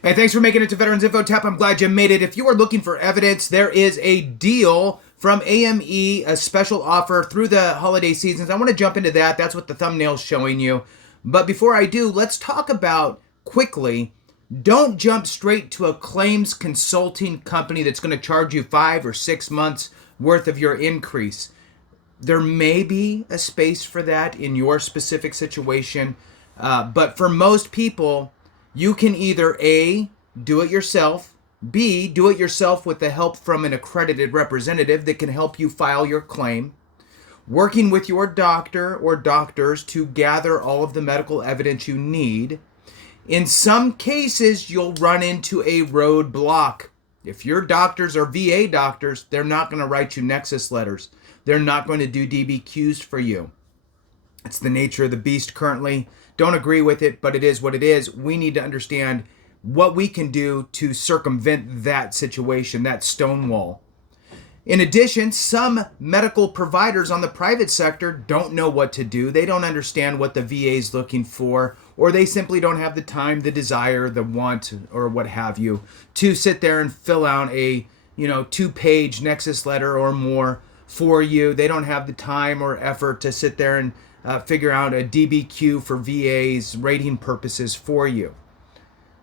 Hey, thanks for making it to Veterans Info Tap. I'm glad you made it. If you are looking for evidence, there is a deal from AME, a special offer through the holiday seasons. I want to jump into that. That's what the thumbnail's showing you. But before I do, let's talk about quickly, don't jump straight to a claims consulting company that's going to charge you 5 or 6 months worth of your increase. There may be a space for that in your specific situation, but for most people, you can either A, do it yourself, B, do it yourself with the help from an accredited representative that can help you file your claim, working with your doctor or doctors to gather all of the medical evidence you need. In some cases, you'll run into a roadblock. If your doctors are VA doctors, they're not going to write you Nexus letters. They're not going to do DBQs for you. It's the nature of the beast currently. Don't agree with it, but it is what it is. We need to understand what we can do to circumvent that situation, that stonewall. In addition, some medical providers on the private sector don't know what to do. They don't understand what the VA is looking for, or they simply don't have the time, the desire, the want, or what have you, to sit there and fill out a 2-page Nexus letter or more for you. They don't have the time or effort to sit there and figure out a DBQ for VA's rating purposes for you.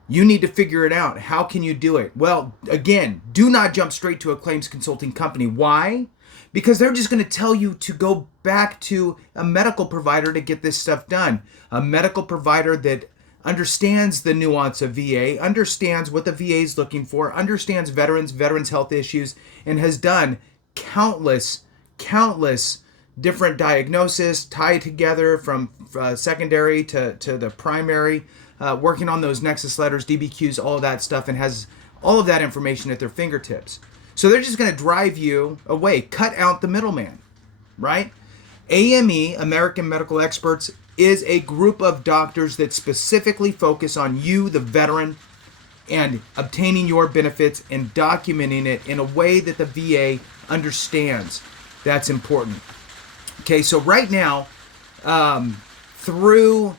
You need to figure it out. How can you do it? Well, again, do not jump straight to a claims consulting company. Why? Because they're just going to tell you to go back to a medical provider to get this stuff done. A medical provider that understands the nuance of VA, understands what the VA is looking for, understands veterans health issues, and has done countless different diagnoses tied together from secondary to the primary, working on those Nexus letters, DBQs, all of that stuff, and has all of that information at their fingertips. So they're just going to drive you away, cut out the middleman, right? AME, American Medical Experts, is a group of doctors that specifically focus on you, the veteran, and obtaining your benefits and documenting it in a way that the VA understands. That's important. Okay, so right now, through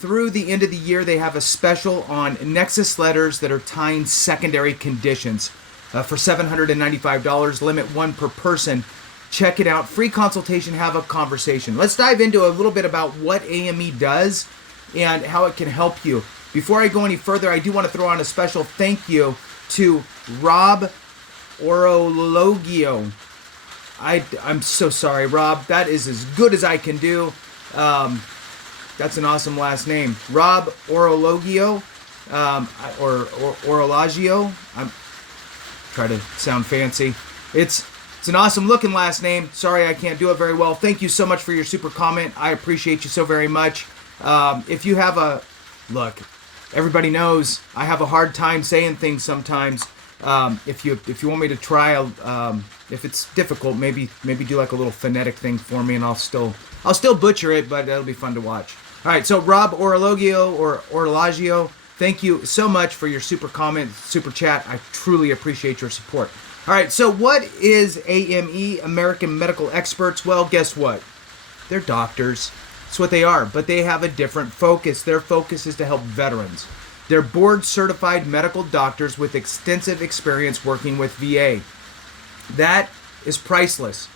the end of the year, they have a special on Nexus letters that are tying secondary conditions for $795, limit 1 per person. Check it out. Free consultation, have a conversation. Let's dive into a little bit about what AME does and how it can help you. Before I go any further, I do want to throw on a special thank you to Rob Orologio. I'm so sorry, Rob. That is as good as I can do. That's an awesome last name. Rob Orologio, or Orolagio. I'm trying to sound fancy. It's an awesome looking last name. Sorry I can't do it very well. Thank you so much for your super comment. I appreciate you so very much. If you have look, everybody knows I have a hard time saying things sometimes. If you want me to try, if it's difficult, maybe do like a little phonetic thing for me, and I'll still butcher it, but that'll be fun to watch. All right, so Rob Orologio or Orolagio, thank you so much for your super comment, super chat. I truly appreciate your support. All right, so what is AME, American Medical Experts? Well, guess what? They're doctors. That's what they are, but they have a different focus. Their focus is to help veterans. They're board-certified medical doctors with extensive experience working with VA. That is priceless.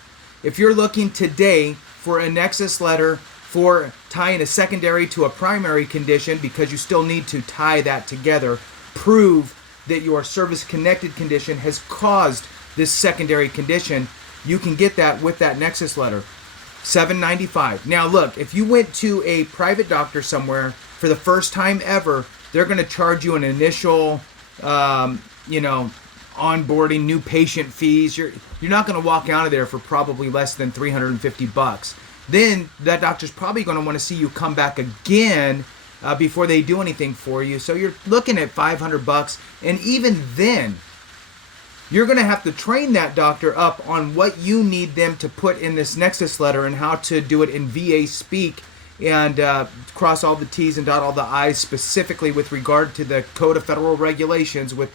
If you're looking today for a Nexus letter for tying a secondary to a primary condition, because you still need to tie that together, prove that your service-connected condition has caused this secondary condition, you can get that with that Nexus letter. $795. Now look, if you went to a private doctor somewhere for the first time ever, they're going to charge you an initial, onboarding, new patient fees. You're not going to walk out of there for probably less than $350. Then that doctor's probably going to want to see you come back again before they do anything for you. So you're looking at $500, and even then, you're going to have to train that doctor up on what you need them to put in this Nexus letter and how to do it in VA speak, and cross all the T's and dot all the I's, specifically with regard to the Code of Federal Regulations with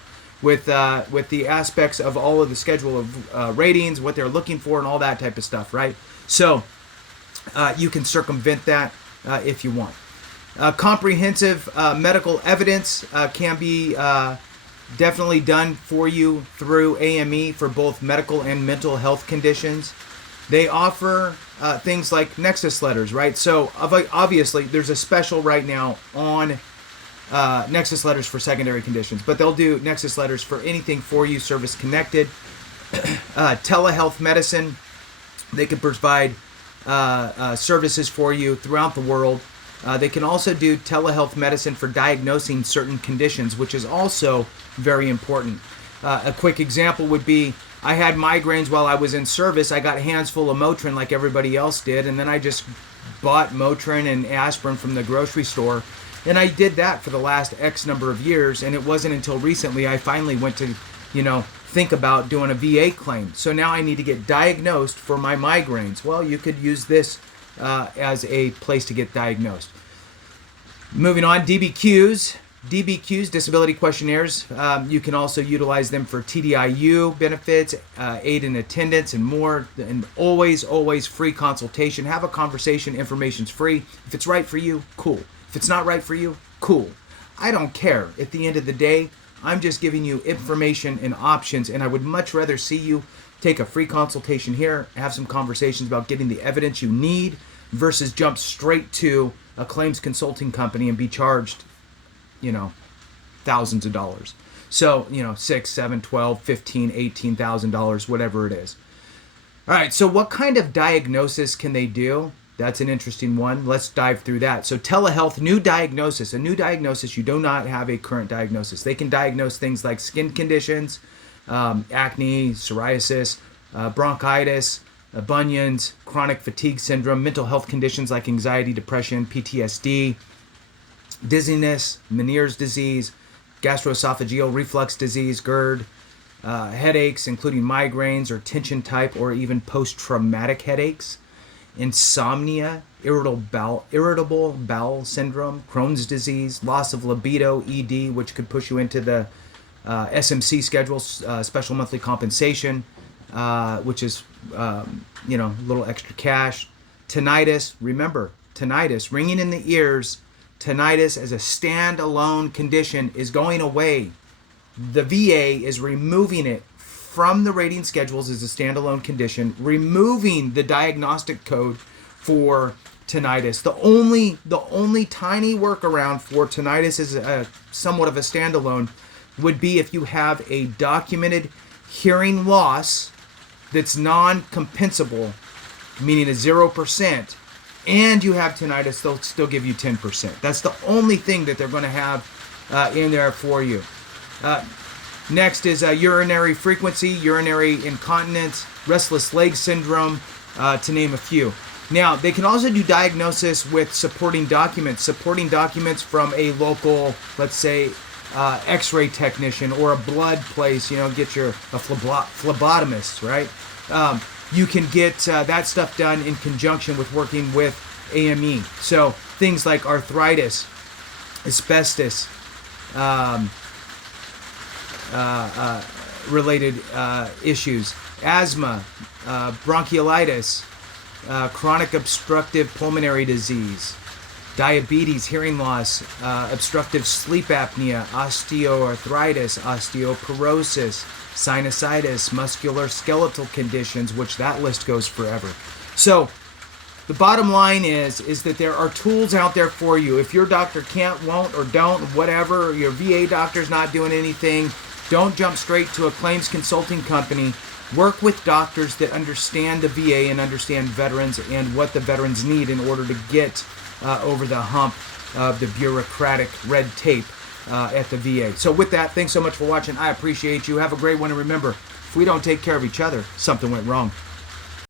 the aspects of all of the schedule of ratings, what they're looking for, and all that type of stuff, right? So you can circumvent that if you want. Comprehensive medical evidence can be definitely done for you through AME for both medical and mental health conditions. They offer things like Nexus Letters, right? So obviously there's a special right now on Nexus Letters for secondary conditions, but they'll do Nexus Letters for anything for you service connected. Telehealth medicine, they can provide services for you throughout the world. They can also do telehealth medicine for diagnosing certain conditions, which is also very important. A quick example would be, I had migraines while I was in service. I got hands full of Motrin like everybody else did, and then I just bought Motrin and aspirin from the grocery store. And I did that for the last X number of years, and it wasn't until recently I finally went to, think about doing a VA claim. So now I need to get diagnosed for my migraines. Well, you could use this as a place to get diagnosed. Moving on, DBQs, disability questionnaires. You can also utilize them for TDIU benefits, aid in attendance, and more. And always free consultation. Have a conversation. Information's free. If it's right for you, cool. If it's not right for you, cool. I don't care. At the end of the day, I'm just giving you information and options, and I would much rather see you take a free consultation here, have some conversations about getting the evidence you need, versus jump straight to a claims consulting company and be charged, thousands of dollars. So, $6, $7, $12, $15, $18,000, whatever it is. All right, so what kind of diagnosis can they do? That's an interesting one. Let's dive through that. So telehealth, new diagnosis. A new diagnosis, you do not have a current diagnosis. They can diagnose things like skin conditions, acne, psoriasis, bronchitis, bunions, chronic fatigue syndrome, mental health conditions like anxiety, depression, PTSD, dizziness, Meniere's disease, gastroesophageal reflux disease, GERD, headaches, including migraines or tension type or even post-traumatic headaches, insomnia, irritable bowel syndrome, Crohn's disease, loss of libido, ED, which could push you into the SMC schedule, special monthly compensation, which is, a little extra cash. Tinnitus, remember, tinnitus, ringing in the ears, tinnitus as a standalone condition is going away. The VA is removing it from the rating schedules as a standalone condition, removing the diagnostic code for tinnitus. The only tiny workaround for tinnitus as a somewhat of a standalone would be if you have a documented hearing loss that's non-compensable, meaning a 0%, and you have tinnitus, they'll still give you 10%. That's the only thing that they're going to have in there for you. Next is urinary frequency, urinary incontinence, restless leg syndrome, to name a few. Now, they can also do diagnosis with supporting documents from a local, let's say, x-ray technician or a blood place, get a phlebotomist, right? You can get that stuff done in conjunction with working with AME. So things like arthritis, asbestos, related issues, asthma, bronchiolitis, chronic obstructive pulmonary disease, diabetes, hearing loss, obstructive sleep apnea, osteoarthritis, osteoporosis, sinusitis, musculoskeletal conditions, which that list goes forever. So the bottom line is that there are tools out there for you. If your doctor can't, won't, or don't, whatever, your VA doctor's not doing anything, don't jump straight to a claims consulting company. Work with doctors that understand the VA and understand veterans and what the veterans need in order to get over the hump of the bureaucratic red tape at the VA. So with that, thanks so much for watching. I appreciate you. Have a great one. And remember, if we don't take care of each other, something went wrong.